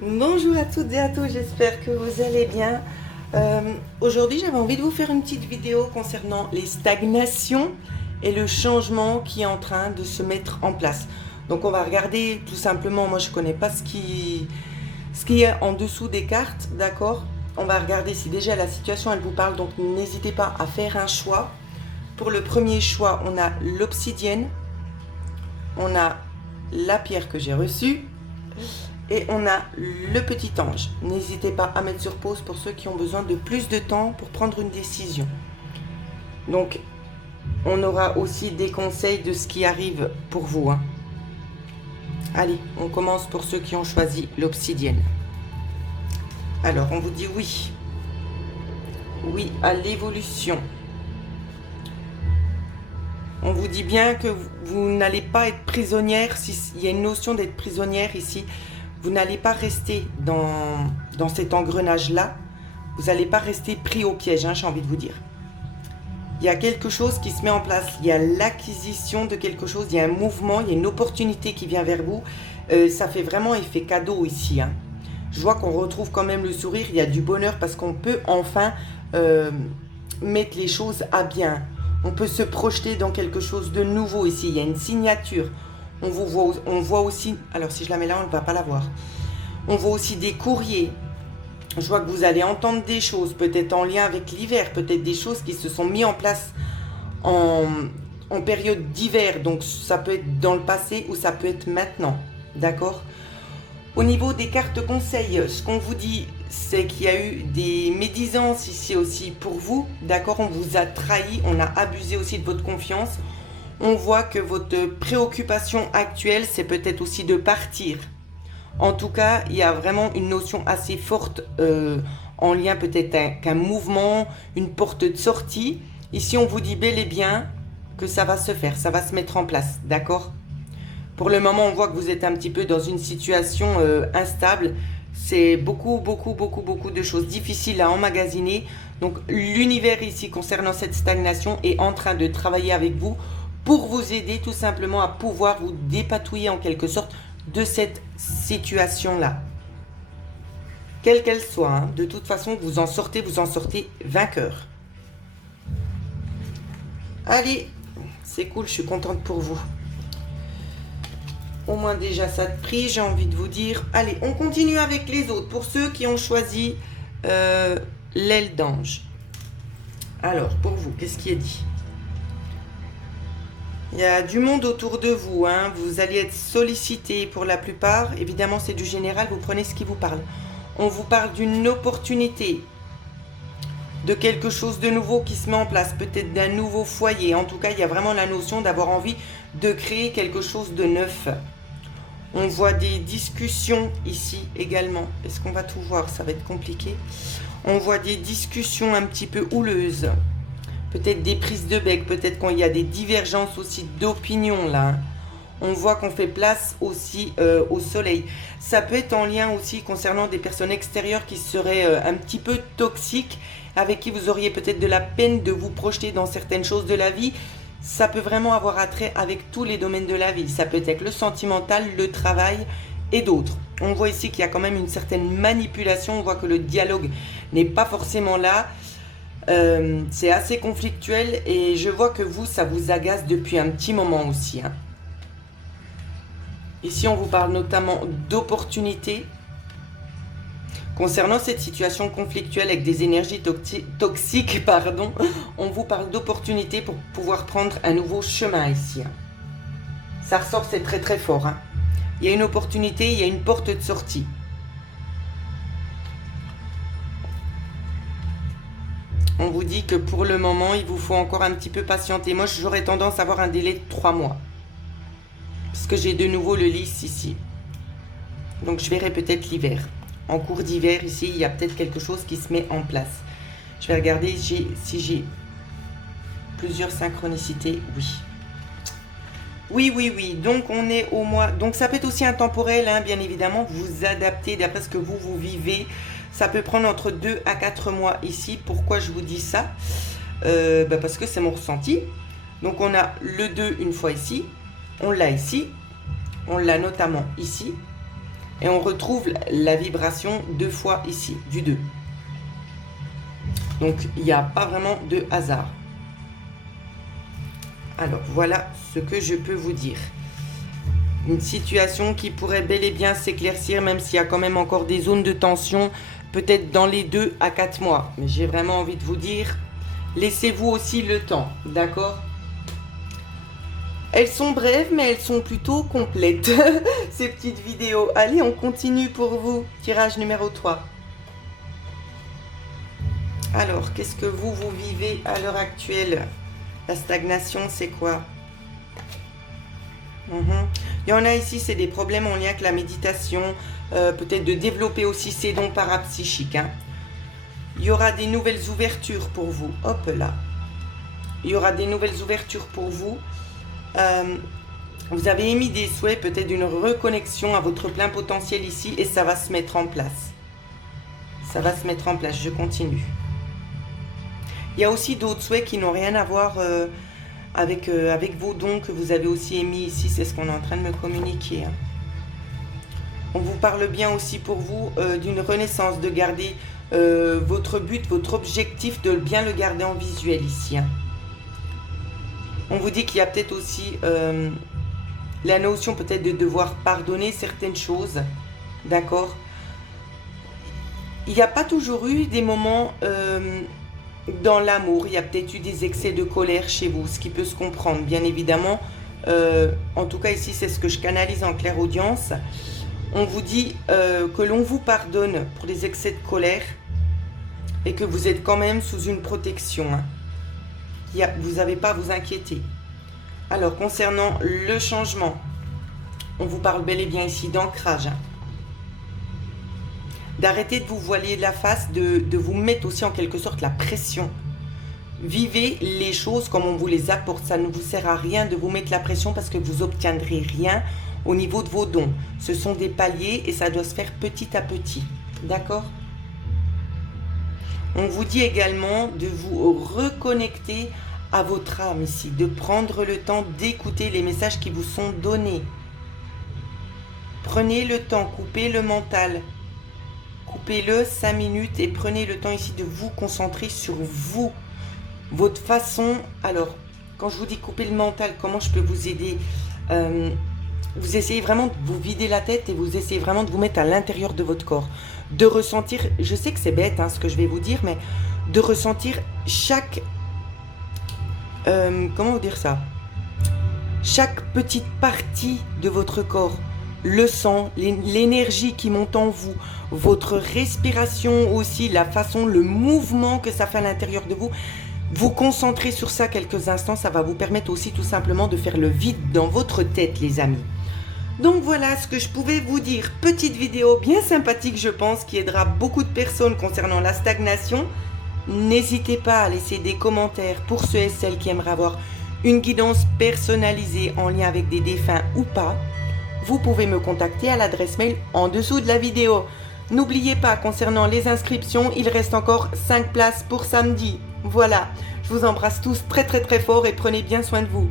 Bonjour à toutes et à tous, j'espère que vous allez bien. Aujourd'hui, j'avais envie de vous faire une petite vidéo concernant les stagnations et le changement qui est en train de se mettre en place. Donc on va regarder tout simplement, moi je ne connais pas ce qui est en dessous des cartes, d'accord? On va regarder si déjà la situation elle vous parle, donc n'hésitez pas à faire un choix. Pour le premier choix, on a l'obsidienne, on a la pierre que j'ai reçue, et on a le petit ange. N'hésitez pas à mettre sur pause pour ceux qui ont besoin de plus de temps pour prendre une décision. Donc, on aura aussi des conseils de ce qui arrive pour vous. Allez, on commence pour ceux qui ont choisi l'obsidienne. Alors, on vous dit oui. Oui à l'évolution. On vous dit bien que vous n'allez pas être prisonnière. Il y a une notion d'être prisonnière ici. Vous n'allez pas rester dans cet engrenage-là. Vous n'allez pas rester pris au piège, j'ai envie de vous dire. Il y a quelque chose qui se met en place. Il y a l'acquisition de quelque chose. Il y a un mouvement, il y a une opportunité qui vient vers vous. Ça fait vraiment effet cadeau ici. Je vois qu'on retrouve quand même le sourire. Il y a du bonheur parce qu'on peut enfin mettre les choses à bien. On peut se projeter dans quelque chose de nouveau ici. Il y a une signature. On voit aussi, alors si je la mets là, on ne va pas la voir. On voit aussi des courriers. Je vois que vous allez entendre des choses, peut-être en lien avec l'hiver, peut-être des choses qui se sont mises en place en période d'hiver. Donc ça peut être dans le passé ou ça peut être maintenant. D'accord? Au niveau des cartes conseils, ce qu'on vous dit, c'est qu'il y a eu des médisances ici aussi pour vous. D'accord? On vous a trahi, on a abusé aussi de votre confiance. On voit que votre préoccupation actuelle, c'est peut-être aussi de partir. En tout cas, il y a vraiment une notion assez forte en lien peut-être qu'un mouvement, une porte de sortie. Ici, on vous dit bel et bien que ça va se faire, ça va se mettre en place, d'accord? Pour le moment, on voit que vous êtes un petit peu dans une situation instable. C'est beaucoup de choses difficiles à emmagasiner. Donc, l'univers ici, concernant cette stagnation, est en train de travailler avec vous pour vous aider tout simplement à pouvoir vous dépatouiller en quelque sorte de cette situation-là. Quelle qu'elle soit, de toute façon, vous en sortez vainqueur. Allez, c'est cool, je suis contente pour vous. Au moins déjà ça de prix, j'ai envie de vous dire. Allez, on continue avec les autres. Pour ceux qui ont choisi l'aile d'ange. Alors, pour vous, qu'est-ce qui est dit ? Il y a du monde autour de vous, vous allez être sollicité pour la plupart. Évidemment, c'est du général, vous prenez ce qui vous parle. On vous parle d'une opportunité, de quelque chose de nouveau qui se met en place, peut-être d'un nouveau foyer. En tout cas, il y a vraiment la notion d'avoir envie de créer quelque chose de neuf. On voit des discussions ici également. Est-ce qu'on va tout voir? Ça va être compliqué. On voit des discussions un petit peu houleuses. Peut-être des prises de bec, peut-être qu'il y a des divergences aussi d'opinion là. On voit qu'on fait place aussi au soleil. Ça peut être en lien aussi concernant des personnes extérieures qui seraient un petit peu toxiques, avec qui vous auriez peut-être de la peine de vous projeter dans certaines choses de la vie. Ça peut vraiment avoir attrait avec tous les domaines de la vie. Ça peut être le sentimental, le travail et d'autres. On voit ici qu'il y a quand même une certaine manipulation. On voit que le dialogue n'est pas forcément là. C'est assez conflictuel et je vois que vous, ça vous agace depuis un petit moment aussi. Ici, on vous parle notamment d'opportunités. Concernant cette situation conflictuelle avec des énergies toxiques, on vous parle d'opportunités pour pouvoir prendre un nouveau chemin ici. Ça ressort, c'est très très fort. Il y a une opportunité, il y a une porte de sortie. On vous dit que pour le moment, il vous faut encore un petit peu patienter. Moi, j'aurais tendance à avoir un délai de 3 mois. Parce que j'ai de nouveau le lys ici. Donc, je verrai peut-être l'hiver. En cours d'hiver, ici, il y a peut-être quelque chose qui se met en place. Je vais regarder si j'ai plusieurs synchronicités. Oui. Oui. Donc, on est au mois... Donc, ça peut être aussi intemporel, bien évidemment. Vous adaptez d'après ce que vous vivez. Ça peut prendre entre 2 à 4 mois ici. Pourquoi je vous dis ça? Parce que c'est mon ressenti. Donc, on a le 2 une fois ici. On l'a ici. On l'a notamment ici. Et on retrouve la vibration 2 fois ici, du 2. Donc, il n'y a pas vraiment de hasard. Alors, voilà ce que je peux vous dire. Une situation qui pourrait bel et bien s'éclaircir, même s'il y a quand même encore des zones de tension, peut-être dans les 2 à 4 mois. Mais j'ai vraiment envie de vous dire, laissez-vous aussi le temps, d'accord? Elles sont brèves, mais elles sont plutôt complètes, ces petites vidéos. Allez, on continue pour vous. Tirage numéro 3. Alors, qu'est-ce que vous vivez à l'heure actuelle? La stagnation, c'est quoi? Il y en a ici, c'est des problèmes en lien avec la méditation, peut-être de développer aussi ces dons parapsychiques. Hein. Il y aura des nouvelles ouvertures pour vous. Hop là. Il y aura des nouvelles ouvertures pour vous. Vous avez émis des souhaits, peut-être d'une reconnexion à votre plein potentiel ici, et ça va se mettre en place. Ça va se mettre en place, je continue. Il y a aussi d'autres souhaits qui n'ont rien à voir avec vos dons que vous avez aussi émis ici, c'est ce qu'on est en train de me communiquer. Hein. On vous parle bien aussi pour vous d'une renaissance, de garder votre but, votre objectif, de bien le garder en visuel ici. Hein. On vous dit qu'il y a peut-être aussi la notion peut-être de devoir pardonner certaines choses, d'accord? Il n'y a pas toujours eu des moments dans l'amour, il y a peut-être eu des excès de colère chez vous, ce qui peut se comprendre, bien évidemment. En tout cas, ici, c'est ce que je canalise en clairaudience. On vous dit que l'on vous pardonne pour les excès de colère et que vous êtes quand même sous une protection. Hein. Vous n'avez pas à vous inquiéter. Alors, concernant le changement, on vous parle bel et bien ici d'ancrage. Hein. D'arrêter de vous voiler la face, de vous mettre aussi en quelque sorte la pression. Vivez les choses comme on vous les apporte. Ça ne vous sert à rien de vous mettre la pression parce que vous n'obtiendrez rien au niveau de vos dons. Ce sont des paliers et ça doit se faire petit à petit. D'accord ? On vous dit également de vous reconnecter à votre âme ici, de prendre le temps d'écouter les messages qui vous sont donnés. Prenez le temps, coupez le mental. Coupez-le 5 minutes et prenez le temps ici de vous concentrer sur vous. Votre façon... Alors, quand je vous dis couper le mental, comment je peux vous aider? Vous essayez vraiment de vous vider la tête et vous essayez vraiment de vous mettre à l'intérieur de votre corps. De ressentir... Je sais que c'est bête hein, ce que je vais vous dire, mais de ressentir chaque... comment vous dire ça? Chaque petite partie de votre corps. Le sang, l'énergie qui monte en vous, votre respiration aussi, la façon, le mouvement que ça fait à l'intérieur de vous. Vous concentrez sur ça quelques instants, ça va vous permettre aussi tout simplement de faire le vide dans votre tête, les amis. Donc voilà ce que je pouvais vous dire. Petite vidéo bien sympathique, je pense, qui aidera beaucoup de personnes concernant la stagnation. N'hésitez pas à laisser des commentaires pour ceux et celles qui aimeraient avoir une guidance personnalisée en lien avec des défunts ou pas. Vous pouvez me contacter à l'adresse mail en dessous de la vidéo. N'oubliez pas, concernant les inscriptions, il reste encore 5 places pour samedi. Voilà, je vous embrasse tous très très très fort et prenez bien soin de vous.